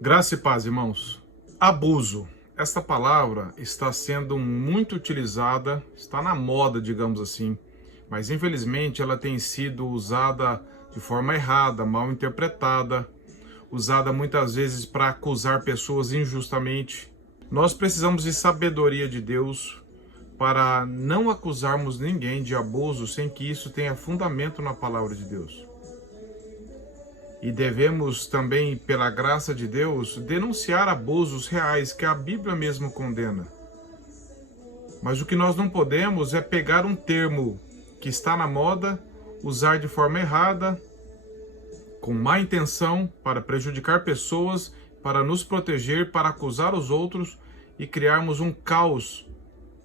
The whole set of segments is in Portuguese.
Graça e paz, irmãos. Abuso. Esta palavra está sendo muito utilizada, está na moda, digamos assim, mas infelizmente ela tem sido usada de forma errada, mal interpretada, usada muitas vezes para acusar pessoas injustamente. Nós precisamos de sabedoria de Deus para não acusarmos ninguém de abuso sem que isso tenha fundamento na palavra de Deus. E devemos também, pela graça de Deus, denunciar abusos reais que a Bíblia mesmo condena. Mas o que nós não podemos é pegar um termo que está na moda, usar de forma errada, com má intenção, para prejudicar pessoas, para nos proteger, para acusar os outros e criarmos um caos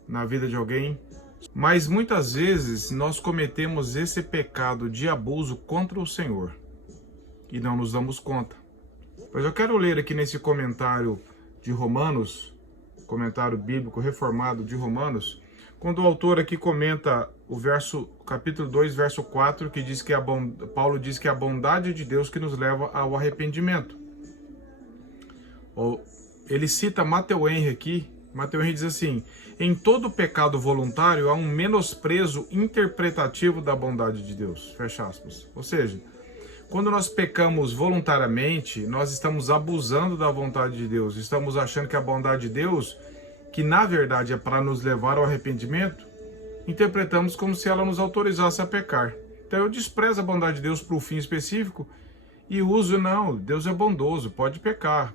na vida de alguém. Mas muitas vezes nós cometemos esse pecado de abuso contra o Senhor e não nos damos conta. Pois eu quero ler aqui nesse comentário de Romanos, comentário bíblico reformado de Romanos, quando o autor aqui comenta o capítulo 2, verso 4, que diz que Paulo diz que é a bondade de Deus que nos leva ao arrependimento. Ele cita Matthew Henry aqui. Matthew Henry diz assim: em todo pecado voluntário há um menosprezo interpretativo da bondade de Deus. Fecha aspas. Ou seja, quando nós pecamos voluntariamente, nós estamos abusando da vontade de Deus. Estamos achando que a bondade de Deus, que na verdade é para nos levar ao arrependimento, interpretamos como se ela nos autorizasse a pecar. Então eu desprezo a bondade de Deus para o fim específico e uso, não, Deus é bondoso, pode pecar.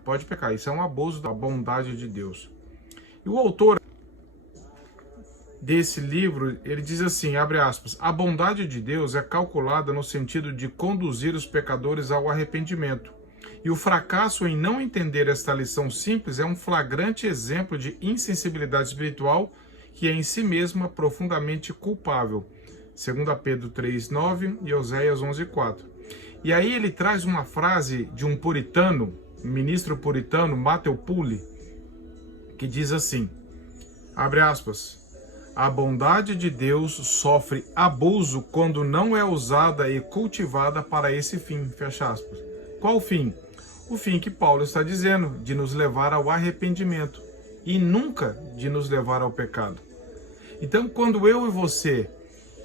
Isso é um abuso da bondade de Deus. E o autor desse livro, ele diz assim, abre aspas, a bondade de Deus é calculada no sentido de conduzir os pecadores ao arrependimento. E o fracasso em não entender esta lição simples é um flagrante exemplo de insensibilidade espiritual que é em si mesma profundamente culpável. 2 Pedro 3,9 e Oséias 11,4. E aí ele traz uma frase de um puritano, ministro puritano, Matthew Poole, que diz assim, abre aspas, a bondade de Deus sofre abuso quando não é usada e cultivada para esse fim, fecha aspas. Qual fim? O fim que Paulo está dizendo, de nos levar ao arrependimento e nunca de nos levar ao pecado. Então, quando eu e você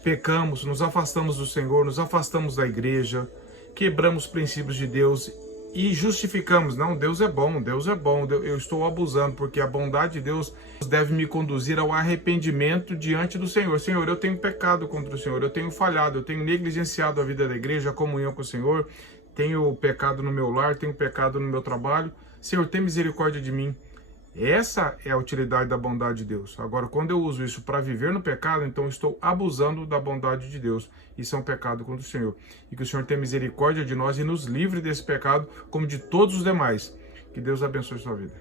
pecamos, nos afastamos do Senhor, nos afastamos da igreja, quebramos princípios de Deus e justificamos, não, Deus é bom, eu estou abusando, porque a bondade de Deus deve me conduzir ao arrependimento diante do Senhor. Senhor, eu tenho pecado contra o Senhor, eu tenho falhado, eu tenho negligenciado a vida da igreja, a comunhão com o Senhor, tenho pecado no meu lar, tenho pecado no meu trabalho. Senhor, tem misericórdia de mim. Essa é a utilidade da bondade de Deus. Agora, quando eu uso isso para viver no pecado, então estou abusando da bondade de Deus. Isso é um pecado contra o Senhor. E que o Senhor tenha misericórdia de nós e nos livre desse pecado, como de todos os demais. Que Deus abençoe a sua vida.